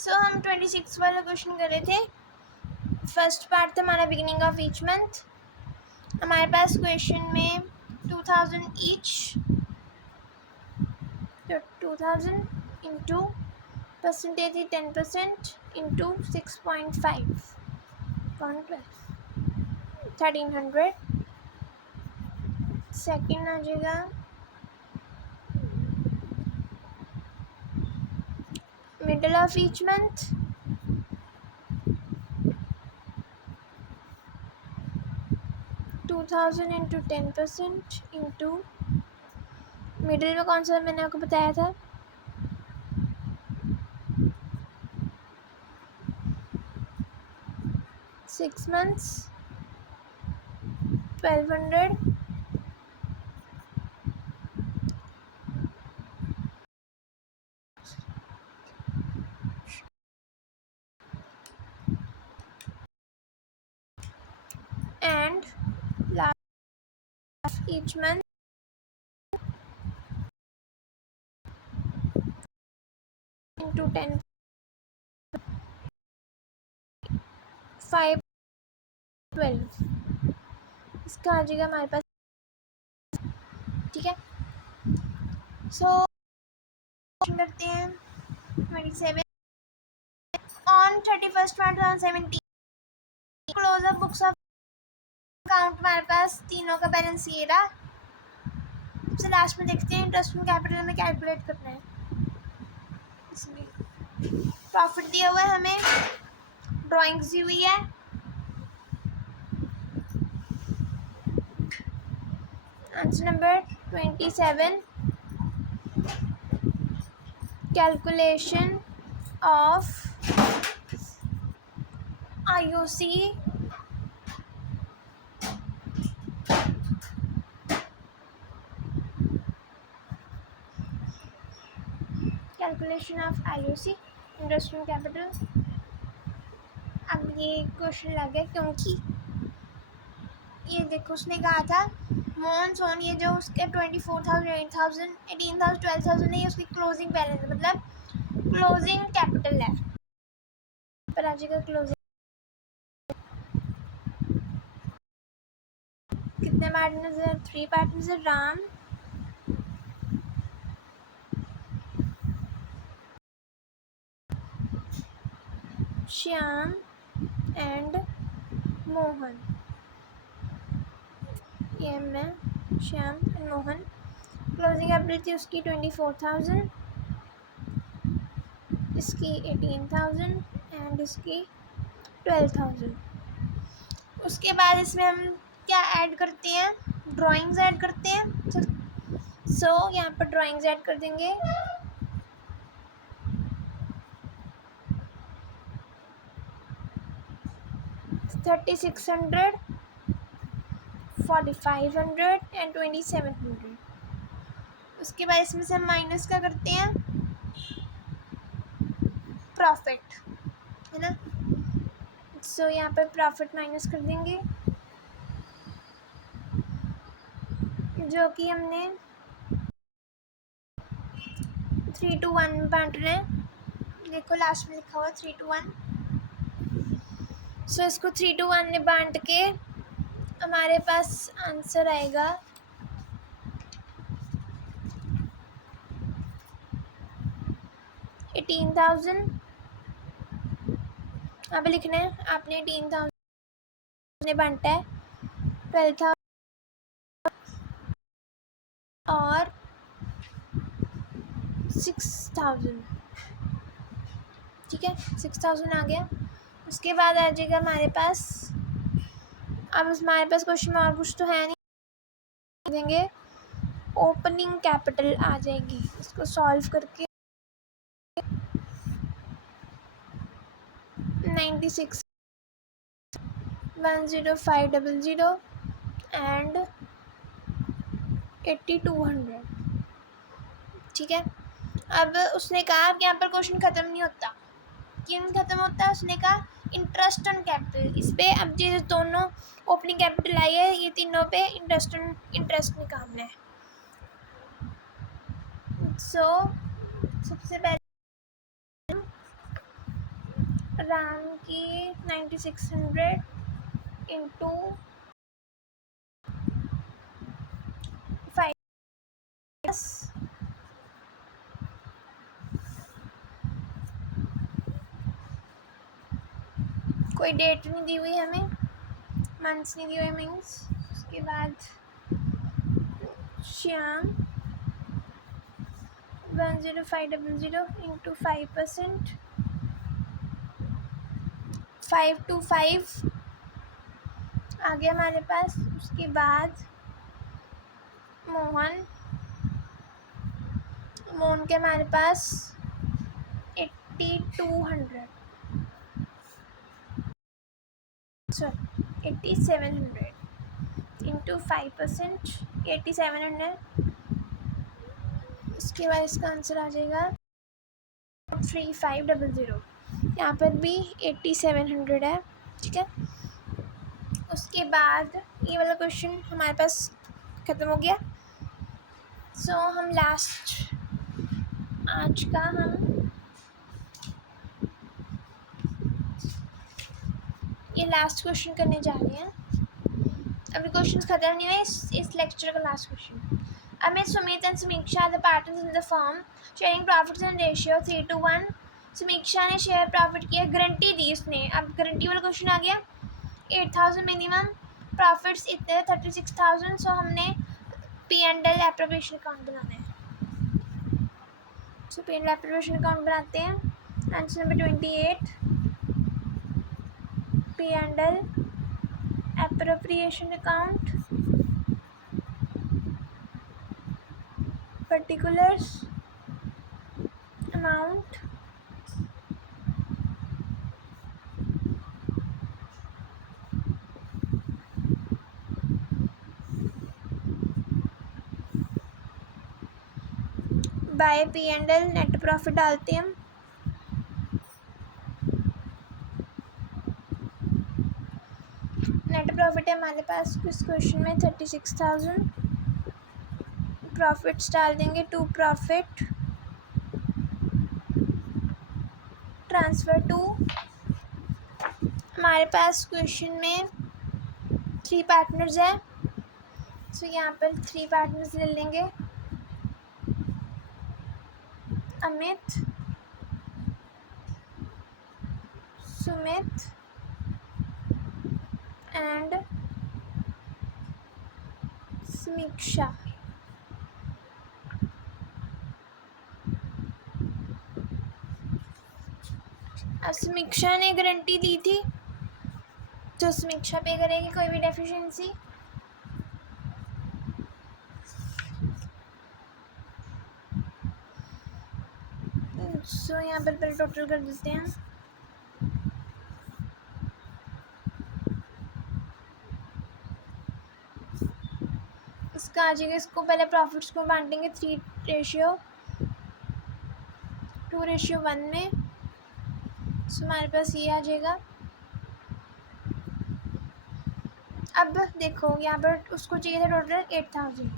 सो हम 26 वाला क्वेश्चन कर रहे थे। फर्स्ट पार्ट था हमारा बिगिनिंग ऑफ ईच मंथ। हमारे पास क्वेश्चन में 2000 ईच, तो 2000 इंटू परसेंटेज थी 10% इंटू 6.5 1300। सेकेंड आ जाएगा middle of each month, $2000 into 10% into middle में कौन सा मैंने आपको बताया था, six months 1200 and last each month into 10 5 12 इसका आ जाएगा हमारे पास। ठीक है, सो करते हैं 27 on 31st March 2017 close of books of account. हमारे पास तीनों का बैलेंस ये रहा। सबसे लास्ट में देखते हैं इंटरेस्ट ऑन कैपिटल में कैलकुलेट करना है। इसमें प्रॉफिट दिया हुआ है, हमें ड्राइंग्स दी हुई है। Answer number 27, calculation of IOC calculation of IOC interest on capital. अब ये क्वेश्चन लग गया क्योंकि ये देखो उसने कहा था मोहन सोन, ये जो उसके 24,000 8,000 18,000 12,000 है, ये उसकी क्लोजिंग बैलेंस मतलब क्लोजिंग कैपिटल है। पर आज का क्लोजिंग कितने पार्टनर्स हैं? 3 पार्टनर्स हैं, राम, श्याम एंड मोहन। ये मैं Shyam and Mohan. Closing capital थी उसकी 24,000, इसकी 18,000 एंड इसकी 12,000। उसके बाद इसमें हम क्या ऐड करते हैं? ड्राइंग्स ऐड करते हैं। सो यहाँ पर ड्राइंग्स ऐड कर देंगे। $3,600, $4,500 एंड $2,700। उसके बाद इसमें से हम माइनस क्या करते हैं? प्रॉफिट, है ना। सो यहाँ पर प्रॉफिट माइनस कर देंगे, जो कि हमने 3 to 1 में बांट रहे हैं। देखो लास्ट में लिखा हुआ 3 to 1। सो इसको 3 to 1 में बांट के हमारे पास आंसर आएगा 18,000। यहाँ पे लिखना है आपने 18,000 ने बांटा है 12,000 और 6,000। ठीक है, 6,000 आ गया। उसके बाद आ जाएगा हमारे पास, अब हमारे पास क्वेश्चन में और कुछ तो है नहीं, देंगे ओपनिंग कैपिटल आ जाएगी। इसको सॉल्व करके 96 10500 एंड 8200। ठीक है, अब उसने कहा कि यहाँ पर क्वेश्चन ख़त्म नहीं होता। क्यों ख़त्म होता है? उसने कहा इंटरेस्ट ऑन कैपिटल। इस पे अब ये दोनों ओपनिंग कैपिटल आई है, ये तीनों पे इंटरेस्ट निकालना है। सो सबसे पहले रैम की 9600 इंटू 5। कोई डेट नहीं दी हुई हमें, मंथ्स नहीं दिए हुए मीन्स। उसके बाद श्याम 10500 इंटू 5%, 525 आ गया हमारे पास। उसके बाद मोहन के हमारे पास 8200 सॉरी 8700 इंटू 5%, 8700। उसके बाद इसका आंसर आ जाएगा 3500। यहाँ पर भी 8700 है, ठीक है। उसके बाद ये वाला क्वेश्चन हमारे पास ख़त्म हो गया। सो हम लास्ट आज का ये लास्ट क्वेश्चन करने जा रहे हैं। अभी क्वेश्चंस खत्म नहीं हुए, इस लेक्चर का last question. Amit, Sumit and Samiksha are the partners in the firm, sharing profits in ratio 3:1. समीक्षा ने शेयर प्रॉफिट किया, गारंटी दी उसने। अब गारंटी वाला क्वेश्चन आ गया। 8000 मिनिमम, प्रॉफिट्स इतने 36,000। सो हमने P&L एप्रोप्रिएशन अकाउंट बनाना है। सो P&L एप्रोप्रिएशन अकाउंट बनाते हैं। Answer number 28, P&L appropriation account, particulars, amount, by P&L net profit डालते हैं हम। नेट प्रॉफिट है हमारे पास इस क्वेश्चन में 36,000। प्रॉफिट्स डाल देंगे टू प्रॉफिट ट्रांसफ़र टू। हमारे पास क्वेश्चन में 3 पार्टनर्स है। सो यहाँ पर 3 पार्टनर्स ले लेंगे। अमित, सुमित एंड समीक्षा। अब समीक्षा ने गारंटी दी थी तो समीक्षा पे करेगी कोई भी डेफिशिएंसी। सो यहाँ पर पहले टोटल कर देते हैं। इसका आ जाएगा, इसको पहले प्रॉफिट्स को बांटेंगे 3:2:1 में। सो हमारे पास ये आ जाएगा। अब देखो यहाँ पर उसको चाहिए था टोटल 8000।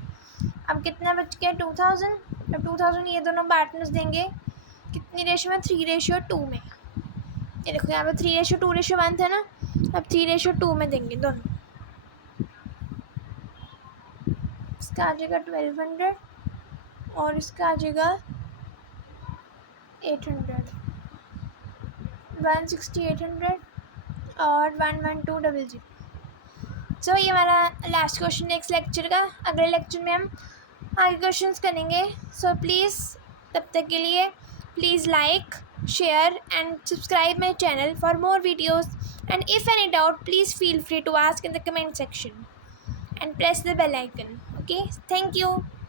अब कितना बच गया 2000। अब 2000 ये दोनों पार्टनर्स देंगे कितनी रेशियो में, 3:2 में। ये देखो यहाँ पर 3:2:1 था ना, अब 3:2 में देंगे दोनों। इसका आ जाएगा 1200 और इसका आ जाएगा 800, 16800 और 11200। सो ये हमारा लास्ट क्वेश्चन नेक्स्ट लेक्चर का। अगले लेक्चर में हम आगे क्वेश्चंस करेंगे। सो प्लीज़ तब तक के लिए please like, share and subscribe my channel for more videos, and if any doubt please feel free to ask in the comment section and press the bell icon. Okay, thank you.